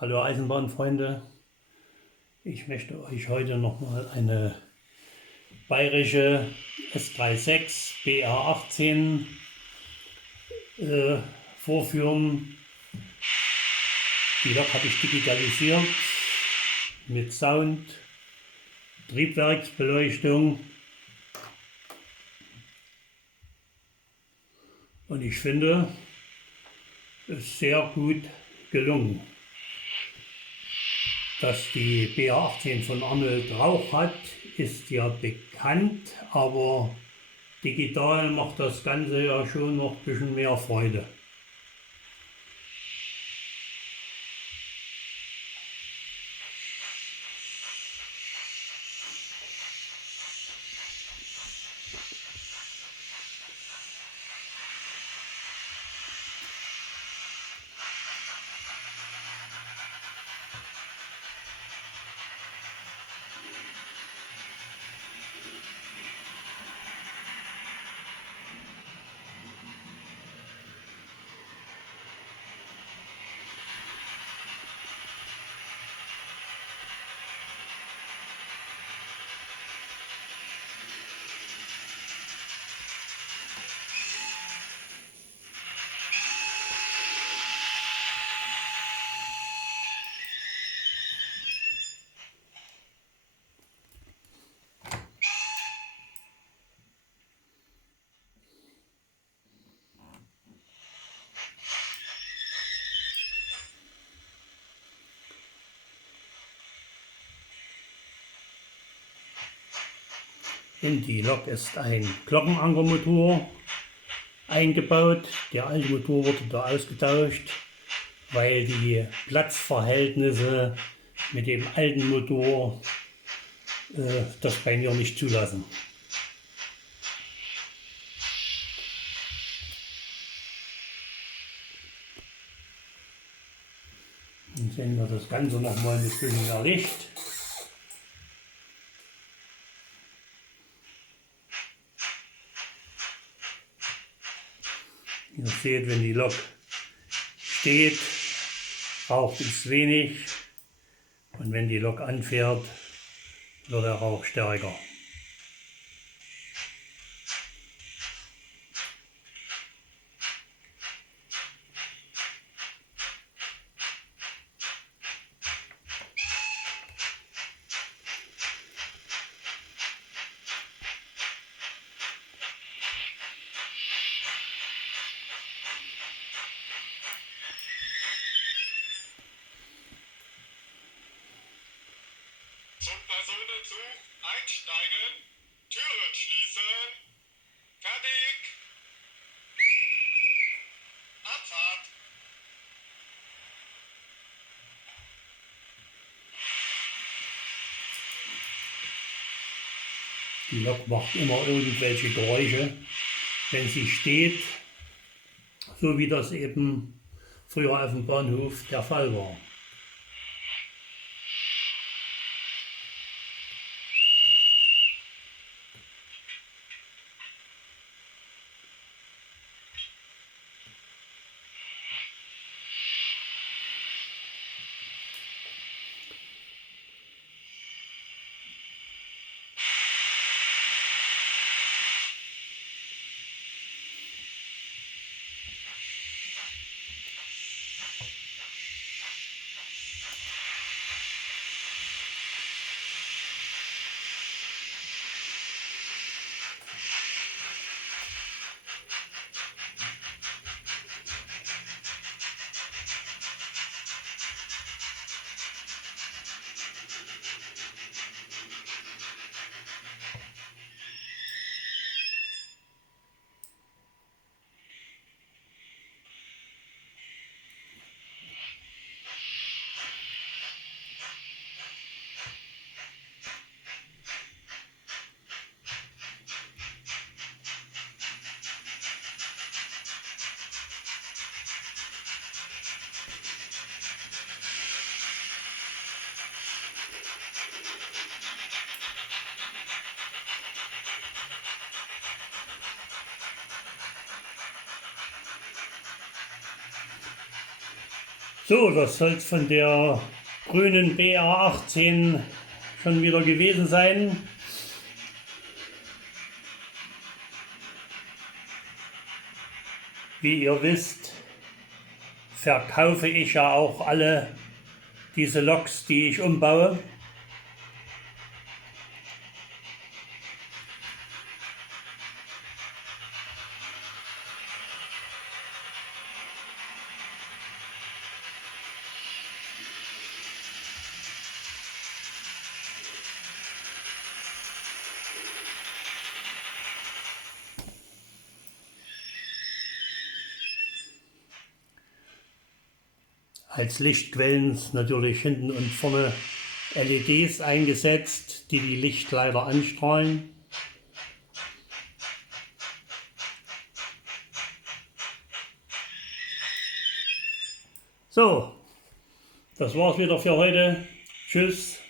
Hallo Eisenbahnfreunde, ich möchte euch heute nochmal eine bayerische S36 BR18 vorführen. Die Lok habe ich digitalisiert mit Sound, Triebwerksbeleuchtung und ich finde, es ist sehr gut gelungen. Dass die BR18 von Arnold Rauch hat, ist ja bekannt, aber digital macht das Ganze ja schon noch ein bisschen mehr Freude. In die Lok ist ein Glockenankermotor eingebaut. Der alte Motor wurde da ausgetauscht, weil die Platzverhältnisse mit dem alten Motor das bei mir nicht zulassen. Dann sehen wir das Ganze nochmal mit bisschen mehr Licht. Ihr seht, wenn die Lok steht, raucht es wenig und wenn die Lok anfährt, wird der Rauch stärker. Zum Personenzug einsteigen, Türen schließen, fertig, Abfahrt. Die Lok macht immer irgendwelche Geräusche, wenn sie steht, so wie das eben früher auf dem Bahnhof der Fall war. So, das soll es von der grünen BR18 schon wieder gewesen sein. Wie ihr wisst, verkaufe ich ja auch alle diese Loks, die ich umbaue. Als Lichtquellen natürlich hinten und vorne LEDs eingesetzt, die die Lichtleiter anstrahlen. So, das war's wieder für heute. Tschüss.